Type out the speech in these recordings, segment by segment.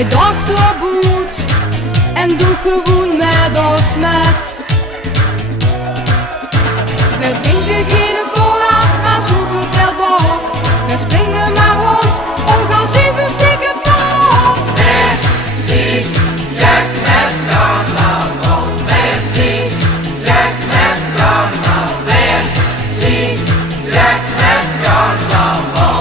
twee dochterboet en doe gewoon met ons met. We drinken geen cola, maar zoeken veel bok. We springen maar rond, ook al zien we stikken pot. We zien Jack met carnaval. We zien Jack met carnaval. We zien Jack met carnaval.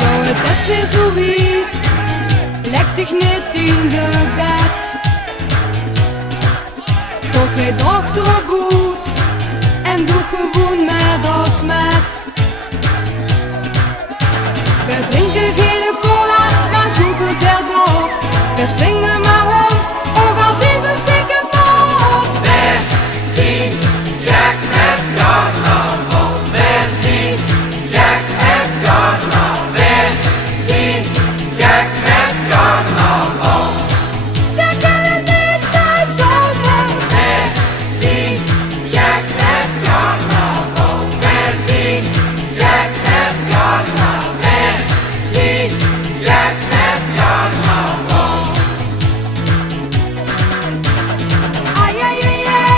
Jo, het is weer zoiets, leg dich niet in de bed. Tot twee dochterboet en doe gewoon met ons met. We drinken geen cola, maar zoeken veel bok. We springen maar rond, ook al zien we stikken pot. We zien Jack met carnaval. We zien Jack met carnaval. We zien Jack met carnaval. We kunnen niet thuis zonder. We zien Jack met carnaval. We zien Jack met carnaval. We zien Jack met carnaval. Ai ai ai ai,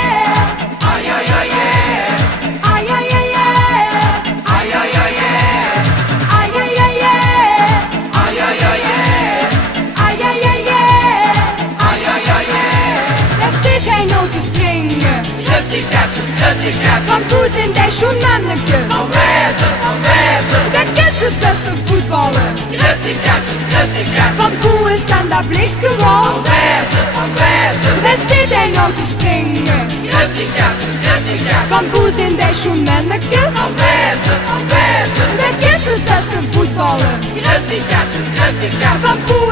Ai ai ai ai. ai ai ai ai, Ai ai ai ai. ai ai ai ai, Ai ai ai ai. ai ai ai ai. Ai ai ai ai. Daar steht hij nou te springen, Pussycatjes, pussycatjes. van Koes in de schoenmannetjes. Van Wezen, van Wezen. Wer kent het beste voetballen? Pussycatjes, pussycatjes. Van Koe is dan dat bliks gewoon. Van Wezen, van Wezen. Waar steht hij nou te springen, Pussycatjes, pussycatjes. van Koes in de schoenmannetjes. Van Wezen, van Wezen. Wer kent het beste voetballen? Pussycatjes, pussycatjes. Van Koe